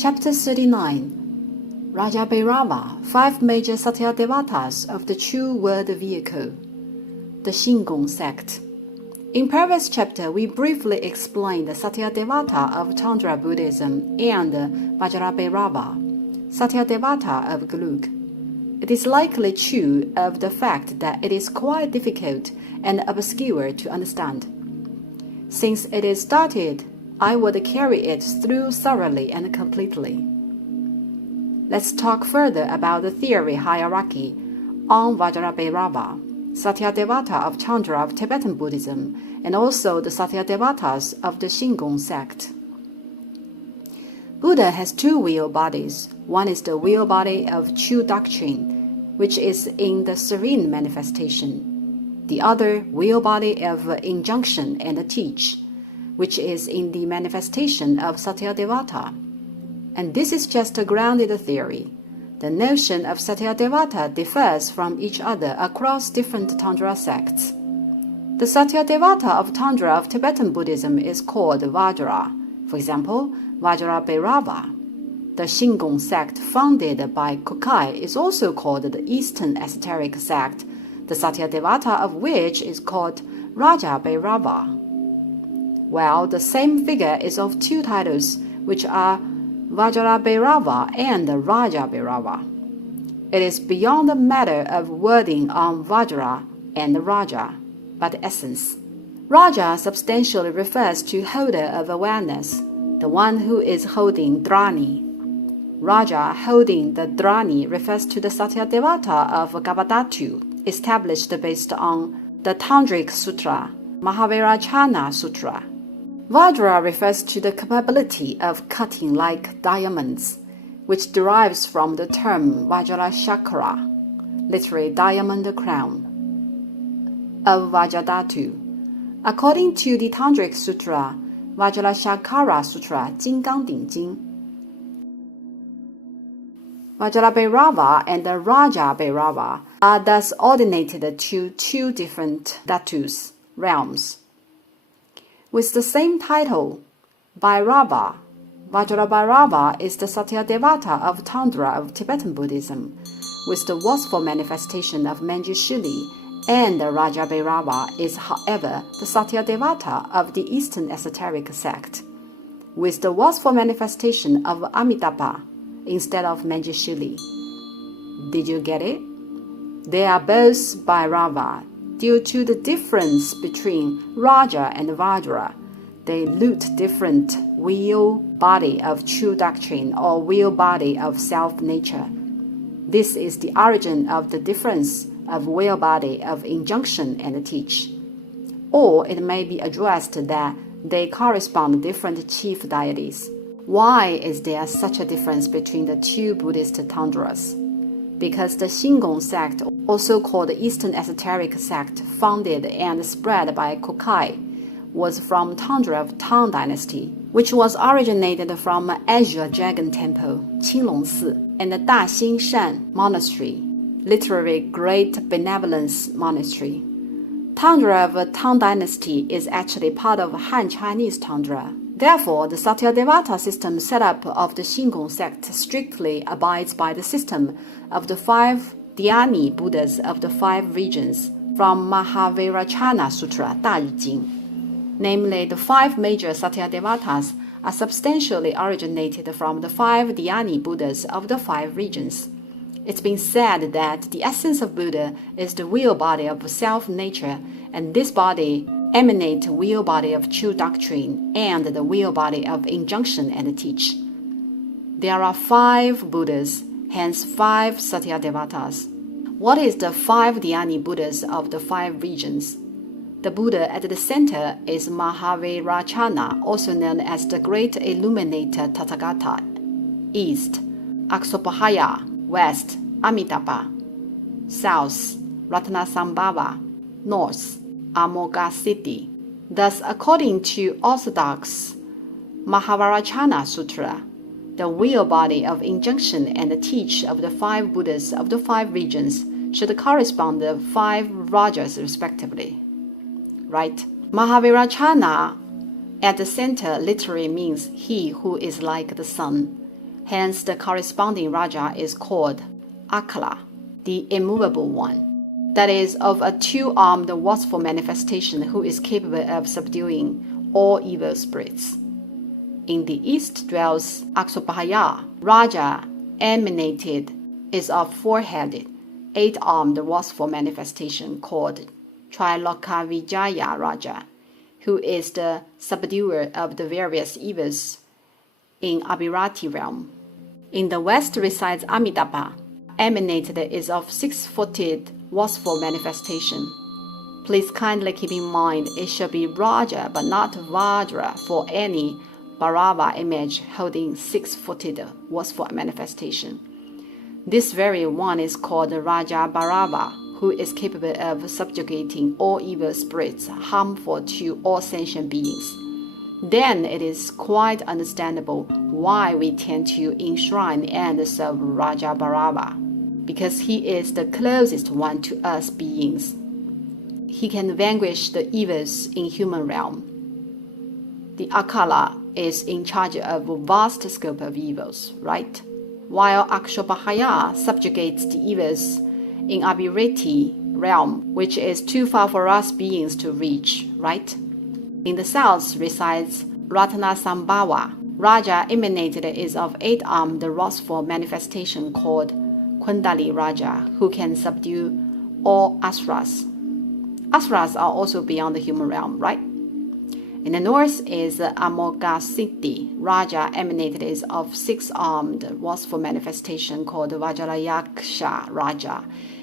Chapter 39 Raja Bhairava, 5 major Satyadevatas of the True Word Vehicle. The Shingon sect. In previous chapter, we briefly explained the Satyadevata of Tantra Buddhism and Vajrabhairava, Satyadevata of Gelug. It is likely true of the fact that it is quite difficult and obscure to understand. Since it is started, I would carry it through thoroughly and completely. Let's talk further about the theory hierarchy on Vajrabhairava, Satyadevata of Chandra of Tibetan Buddhism, and also the Satyadevatas of the Shingon sect. Buddha has 2 wheel bodies. One is the wheel body of true doctrine, which is in the serene manifestation. The other wheel body of injunction and teach, which is in the manifestation of Satyadevata. And this is just a grounded theory. The notion of Satyadevata differs from each other across different Tantra sects. The Satyadevata of Tantra of Tibetan Buddhism is called Vajra. For example, Vajrabhairava. The Shingon sect founded by Kukai is also called the Eastern Esoteric sect, the Satyadevata of which is called Raja Bhairava. Well, the same figure is of 2 titles, which are Vajrabhairava and Raja Bhairava. It is beyond the matter of wording on Vajra and Raja, but essence. Raja substantially refers to holder of awareness, the one who is holding Dhrani. Raja holding the Dhrani refers to the Satyadevata of Gavadhatu, established based on the Tantric Sutra, Mahavirachana Sutra. Vajra refers to the capability of cutting like diamonds, which derives from the term Vajra Chakra, literally diamond crown, of Vajradhatu. According to the Tantric Sutra, Vajra Chakra Sutra, Jingang Ding Jing, Vajrabhairava and Raja Bhairava are thus ordinated to 2 different dhatus, realms. With the same title, Bhairava, Vajrabhairava is the Satyadevata of Tantra of Tibetan Buddhism, with the watchful manifestation of Manjushri, and Raja Bhairava is, however, the Satyadevata of the Eastern Esoteric sect, with the watchful manifestation of Amitabha instead of Manjushri. Did you get it? They are both Bhairava. Due to the difference between Raja and Vajra, they loot different wheel body of true doctrine or wheel body of self-nature. This is the origin of the difference of wheel body of injunction and teach. Or it may be addressed that they correspond to different chief deities. Why is there such a difference between the 2 Buddhist tantras? Because the Shingon sect, also called the Eastern Esoteric sect, founded and spread by Kukai, was from Tantra of Tang Dynasty, which was originated from Azure Dragon Temple, Qinglong Si, and the Daxing Shan Monastery, literally Great Benevolence Monastery. Tantra of Tang Dynasty is actually part of Han Chinese Tantra. Therefore, the Satyadevata system setup of the Shingon sect strictly abides by the system of the 5 Dhyani Buddhas of the 5 regions from Mahavirachana Sutra, Da-Yi Jing. Namely, the 5 major Satyadevatas are substantially originated from the 5 Dhyani Buddhas of the 5 regions. It's been said that the essence of Buddha is the wheel body of self-nature, and this body emanate wheel body of true doctrine and the wheel body of injunction and teach. There are 5 Buddhas, hence 5 Satyadevatas. What is the 5 Dhyani Buddhas of the 5 regions? The Buddha at the center is Mahavirachana, also known as the Great Illuminator Tathagata. East, Akshobhaya. West, Amitabha. South, Ratnasambhava. North, Amoghasiddhi. Thus, according to Orthodox Mahavirachana Sutra, the wheel body of injunction and the teach of the 5 Buddhas of the 5 regions should correspond to the 5 Rajas respectively. Right? Mahavirachana at the center literally means he who is like the sun, Hence, the corresponding Raja is called Akala, the immovable one. That is, of a two-armed watchful manifestation who is capable of subduing all evil spirits. In the east dwells Aksobhaya. Raja emanated is of four-headed, eight-armed watchful manifestation called Triloka Vijaya Raja, who is the subduer of the various evils in Abhirati realm. In the west resides Amitabha. Emanated is of six-footed watchful manifestation. Please kindly keep in mind it should be Raja but not Vajra for any Bhairava image holding six-footed watchful manifestation. This very one is called Raja Bhairava, who is capable of subjugating all evil spirits harmful to all sentient beings. Then it is quite understandable why we tend to enshrine and serve Raja Bhairava, because he is the closest one to us beings. He can vanquish the evils in human realm. The Akala is in charge of a vast scope of evils, right? While Akshobhaya subjugates the evils in Abhirati realm, which is too far for us beings to reach, right? In the south resides Ratnasambhava. Raja emanated is of eight-armed wrathful manifestation called Kundali Raja, who can subdue all asuras. Asuras are also beyond the human realm, right? In the north is Amoghasiddhi. Raja emanated is of six-armed wrathful manifestation called Vajrayaksha Raja,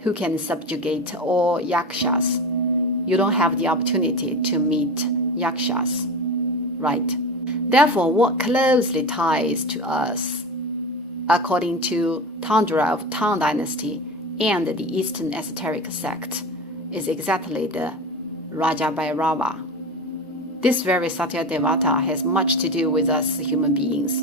who can subjugate all yakshas. You don't have the opportunity to meet yakshas, right? Therefore, what closely ties to us, according to Tundra of Tang Dynasty and the Eastern esoteric sect, is exactly the Raja Bhairava. This very Satya Devata has much to do with us human beings.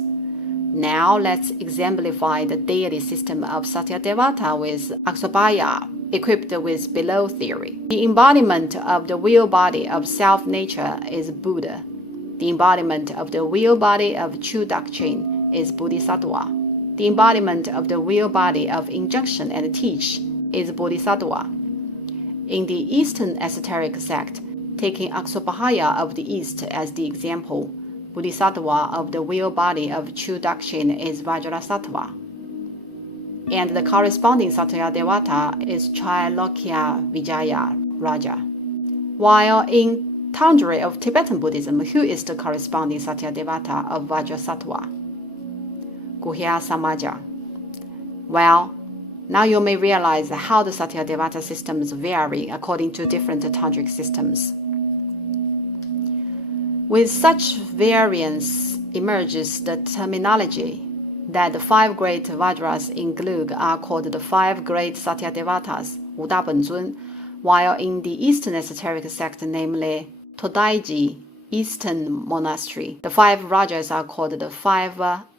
Now let's exemplify the deity system of Satya Devata with Aksobhaya, equipped with below theory. The embodiment of the will body of self-nature is Buddha. The embodiment of the will body of true doctrine is Bodhisattva. The embodiment of the will body of injunction and teach is Bodhisattva. In the Eastern esoteric sect, taking Aksobhaya of the East as the example, Bodhisattva of the will body of true doctrine is Vajrasattva. And the corresponding Satya Devata is Trilokya Vijaya Raja. While in Tanjore of Tibetan Buddhism, who is the corresponding Satya Devata of Vajrasattva? Guhya Samaja. Well, now you may realize how the Satya Devata systems vary according to different tantric systems. With such variance emerges the terminology that the five great Vajras in Glug are called the five great Satya Devatas, Wuda Benzun, while in the Eastern esoteric sect, namely Todaiji, Eastern Monastery, the five Rajas are called the five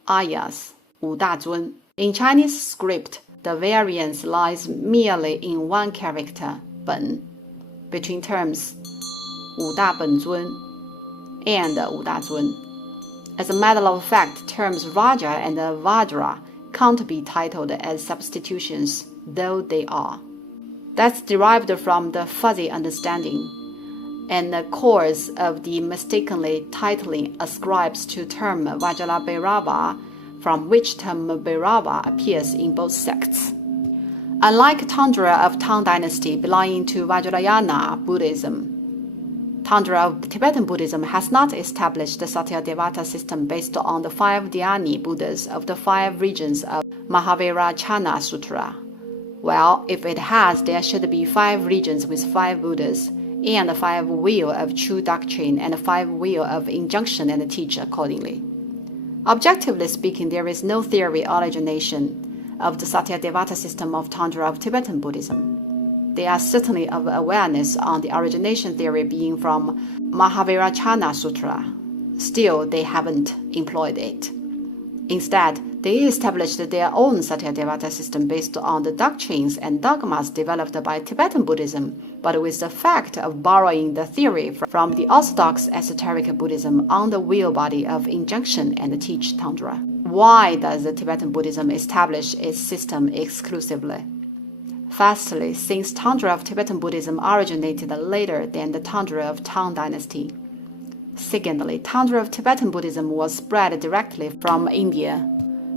Ayas, Wuda Zun. In Chinese script, the variance lies merely in one character, Ben, between terms Wuda Benzun and Wuda Zun. As a matter of fact, terms Raja and Vajra can't be titled as substitutions, though they are. That's derived from the fuzzy understanding and the cause of the mistakenly titling ascribes to term Vajra Bhairava, from which term Bhairava appears in both sects. Unlike Tundra of Tang Dynasty belonging to Vajrayana Buddhism, Tundra of Tibetan Buddhism has not established the Satya Devata system based on the five Dhyani Buddhas of the five regions of Mahavira Sutra. Well, if it has, there should be five regions with five Buddhas, and five wheel of true doctrine and five wheel of injunction and teach accordingly. Objectively speaking, there is no theory origination of the Satya Devata system of Tundra of Tibetan Buddhism. They are certainly of awareness on the origination theory being from Mahavira Sutra. Still, they haven't employed it. Instead, they established their own Satya Devata system based on the doctrines and dogmas developed by Tibetan Buddhism, but with the fact of borrowing the theory from the orthodox esoteric Buddhism on the will body of injunction and teach Tundra. Why does the Tibetan Buddhism establish its system exclusively? Firstly, since Tantra of Tibetan Buddhism originated later than the Tantra of Tang Dynasty. Secondly, Tantra of Tibetan Buddhism was spread directly from India.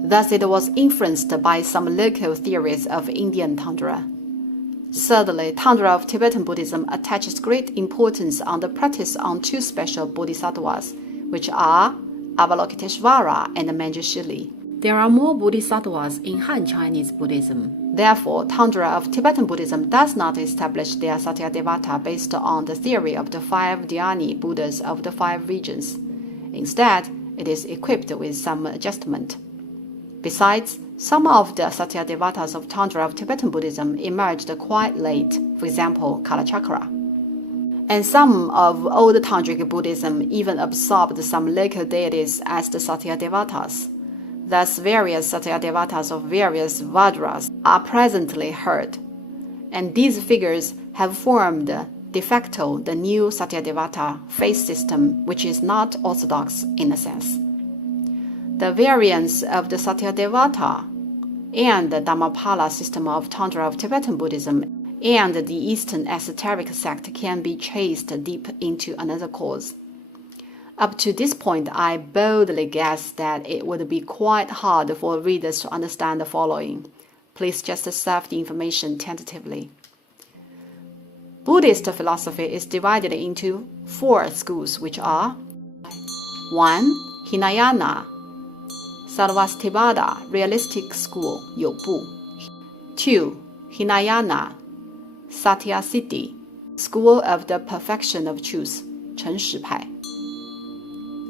Thus, it was influenced by some local theories of Indian Tantra. Thirdly, Tantra of Tibetan Buddhism attaches great importance on the practice on two special bodhisattvas, which are Avalokiteshvara and Manjushri. There are more bodhisattvas in Han Chinese Buddhism. Therefore, Tantra of Tibetan Buddhism does not establish their Satyadevata based on the theory of the 5 dhyani Buddhas of the 5 regions. Instead, it is equipped with some adjustment. Besides, some of the Satyadevatas of Tantra of Tibetan Buddhism emerged quite late, for example, Kalachakra. And some of old Tantric Buddhism even absorbed some local deities as the Satyadevatas. Thus, various Satyadevatas of various Vajras are presently heard, and these figures have formed de facto the new Satyadevata faith system, which is not orthodox in a sense. The variants of the Satyadevata and the Dhammapala system of Tantra of Tibetan Buddhism and the Eastern esoteric sect can be traced deep into another cause. Up to this point, I boldly guess that it would be quite hard for readers to understand the following. Please just observe the information tentatively. Buddhist philosophy is divided into 4 schools, which are 1. Hinayana, Sarvastivada, realistic school, 有部. 2. Hinayana, Satyasiddhi, school of the perfection of truth, 诚实派.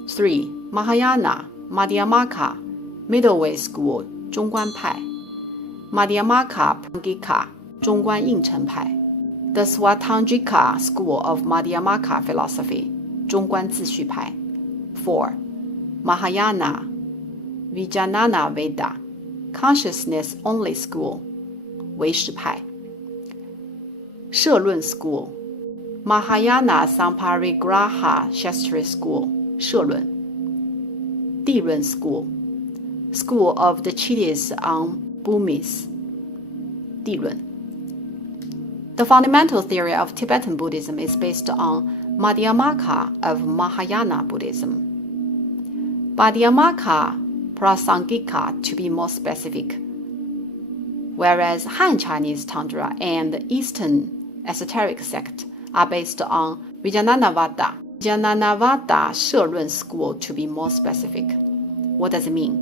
3. Mahayana, Madhyamaka, middle way school, 中观派. Madhyamaka Prangika, 中观应成派. The Swatantrika school of Madhyamaka philosophy, 中观自序派. 4. Mahayana, Vijnana Veda, consciousness only school, 唯识派. 社论 school, Mahayana Samparigraha Shastri school, 社论. 地论 school, school of the treatise on Bhumis, 地论. The fundamental theory of Tibetan Buddhism is based on Madhyamaka of Mahayana Buddhism. Madhyamaka Prasangika to be more specific, whereas Han Chinese Tantra and the Eastern esoteric sect are based on Vijnanavada, Vijnanavada 社论 school to be more specific. What does it mean?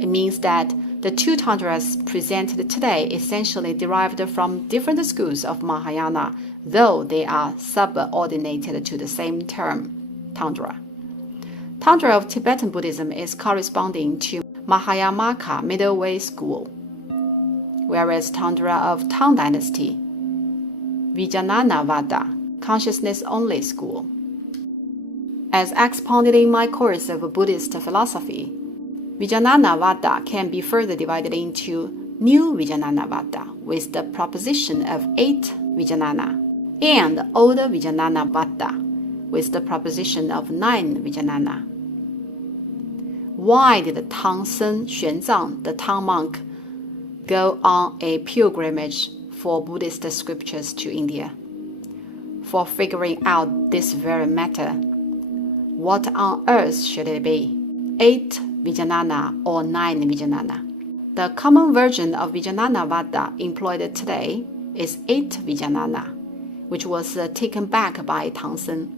It means that the 2 Tantras presented today essentially derived from different schools of Mahayana, though they are subordinated to the same term, Tantra. Tantra of Tibetan Buddhism is corresponding to Mahayamaka middle way school, whereas Tantra of Tang Dynasty, Vijnanavada, consciousness only school. As expounded in my course of Buddhist philosophy, Vijnanavada can be further divided into New Vijnanavada with the proposition of 8 Vijnana, and Old Vijnanavada with the proposition of 9 Vijnana. Why did Tang Sen Xuanzang, the Tang monk, go on a pilgrimage for Buddhist scriptures to India? For figuring out this very matter. What on earth should it be? 8 Vijnana or 9 Vijnana? The common version of Vijnanavada employed today is 8 Vijnana, which was taken back by Tang Sen.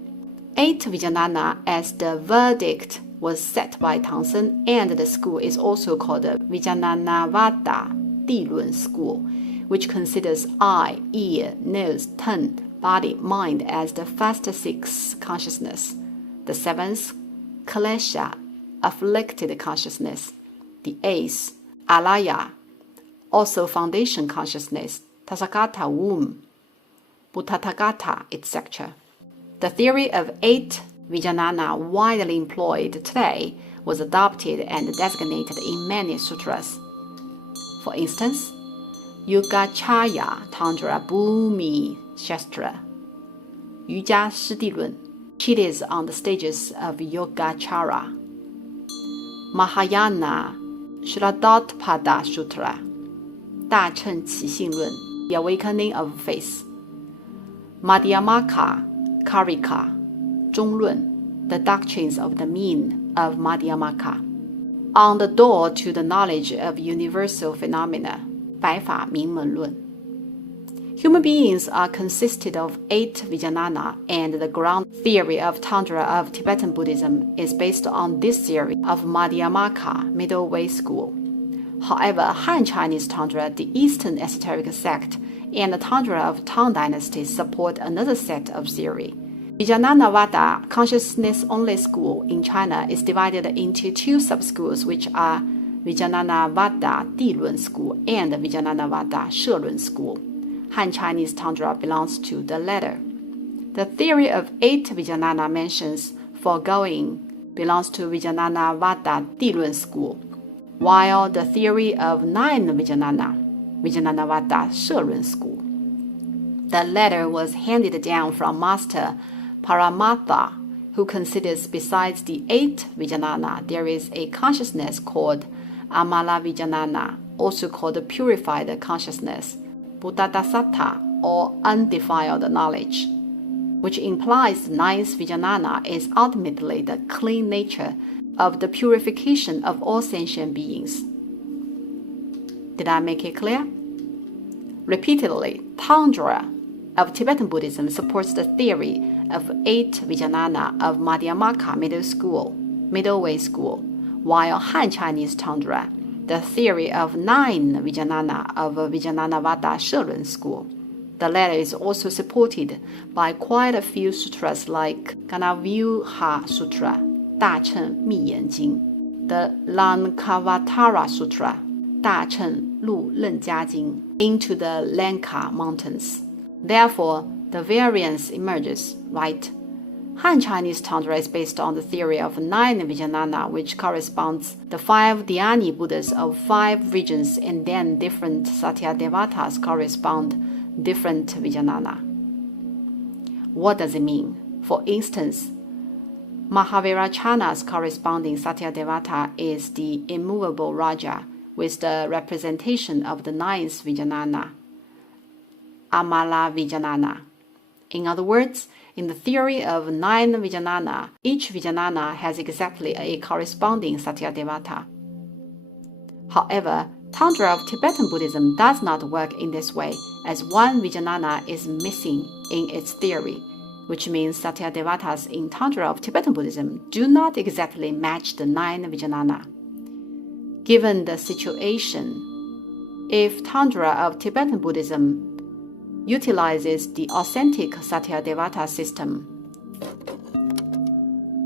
8 Vijnana as the verdict was set by Tang Sen, and the school is also called the Vijnanavada 地论 school, which considers eye, ear, nose, tongue, body, mind as the first 6 consciousness, the 7th, klesha, afflicted consciousness, the 8th, alaya, also foundation consciousness, tathagata womb, buddhatathagata, etc. The theory of 8 Vijnana widely employed today was adopted and designated in many sutras. For instance, Yogacarya Tantra Bhumi Shastra, 瑜伽师地论, treatise on the stages of Yogacara. Mahayana Shraddhapada Sutra, 大乘起信论, The Awakening of Faith, Madhyamaka Karika, 中论, The Doctrines of the Mean of Madhyamaka, On the Door to the Knowledge of Universal Phenomena, 白法明门论. Human beings are consisted of 8 Vijnana, and the ground theory of Tantra of Tibetan Buddhism is based on this theory of Madhyamaka middle way school. However, Han Chinese Tantra, the Eastern esoteric sect, and the Tantra of Tang Dynasty support another set of theory. Vijnanavada consciousness-only school in China is divided into 2 sub-schools, which are Vijnanavada Dilun school and Vijnanavada Shelun school. Han Chinese Tantra belongs to the latter. The theory of 8 Vijnana mentions foregoing belongs to Vijnanavada Dilun school, while the theory of 9 Vijnanavada Shelun school. The latter was handed down from Master Paramatha, who considers besides the 8 Vijnana, there is a consciousness called Amala Vijnana, also called purified consciousness, Buddhadasatta, or undefiled knowledge, which implies the 9th Vijnana is ultimately the clean nature of the purification of all sentient beings. Did I make it clear? Repeatedly, Tantra of Tibetan Buddhism supports the theory of 8 Vijnana of Madhyamaka middle way school, while Han Chinese Tantra, the theory of 9 Vijnana of Vijnanavada Shelun school. The latter is also supported by quite a few sutras like Ganavyuha Sutra, 大乘密严经, the Lankavatara Sutra, 大乘路楞伽经, into the Lanka mountains. Therefore, the variance emerges, right? Han Chinese Tantra is based on the theory of 9 Vijnana, which corresponds the 5 Dhyani Buddhas of 5 regions, and then different Satyadevatas correspond different Vijnana. What does it mean? For instance, Mahavirachana's corresponding Satyadevata is the immovable Raja, with the representation of the 9th Vijnana, Amala Vijnana. In other words, in the theory of 9 Vijnana, each Vijnana has exactly a corresponding Satyadevata. However, Tantra of Tibetan Buddhism does not work in this way, as one Vijnana is missing in its theory, which means Satyadevatas in Tantra of Tibetan Buddhism do not exactly match the 9 Vijnana. Given the situation, if Tantra of Tibetan Buddhism utilizes the authentic Satyadevata system,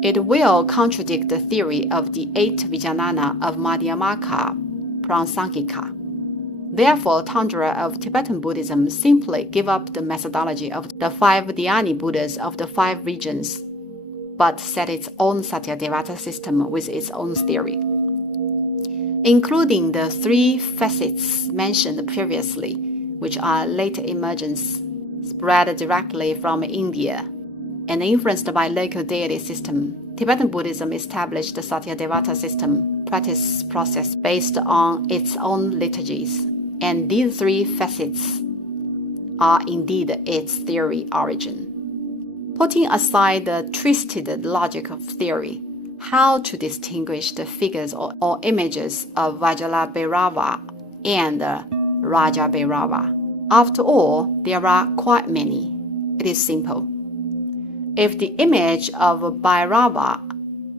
it will contradict the theory of the 8 Vijnana of Madhyamaka Pransangika. Therefore, Tantra of Tibetan Buddhism simply give up the methodology of the 5 Dhyani Buddhas of the 5 regions, but set its own Satyadevata system with its own theory, including the 3 facets mentioned previously, which are late emergence, spread directly from India, and influenced by local deity system. Tibetan Buddhism established the Satyadevata system practice process based on its own liturgies, and these 3 facets are indeed its theory origin. Putting aside the twisted logic of theory, how to distinguish the figures or images of Vajrabhairava and Rajabhairava? After all, there are quite many. It is simple. If the image of Bhairava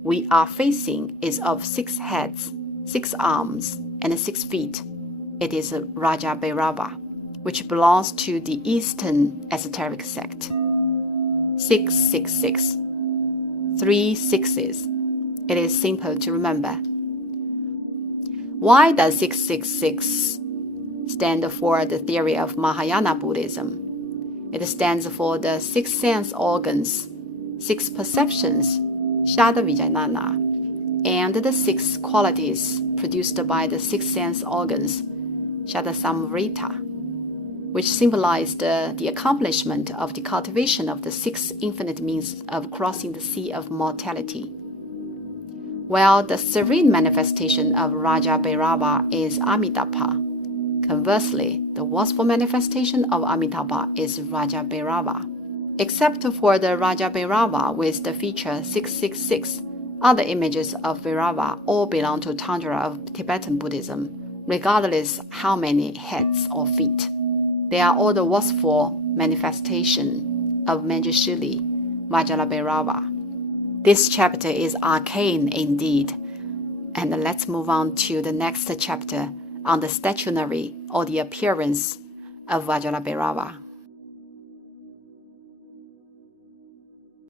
we are facing is of 6 heads, 6 arms, and 6 feet, it is Rajabhairava, which belongs to the Eastern esoteric sect. 666, 3 sixes. It is simple to remember. Why does 666 stand for the theory of Mahayana Buddhism? It stands for the 6 sense organs, 6 perceptions, Shada Vijnana, and the 6 qualities produced by the 6 sense organs, Shada Samvrita, which symbolized the accomplishment of the cultivation of the 6 infinite means of crossing the sea of mortality. while the serene manifestation of Raja Bhairava is Amitabha. Conversely, the watchful manifestation of Amitabha is Raja Bhairava. Except for the Raja Bhairava with the feature 666, other images of Bhairava all belong to Tantra of Tibetan Buddhism, regardless how many heads or feet. They are all the watchful manifestation of Manjushri, Vajrabhairava. This chapter is arcane indeed, and let's move on to the next chapter on the stationary or the appearance of Vajrabhairava.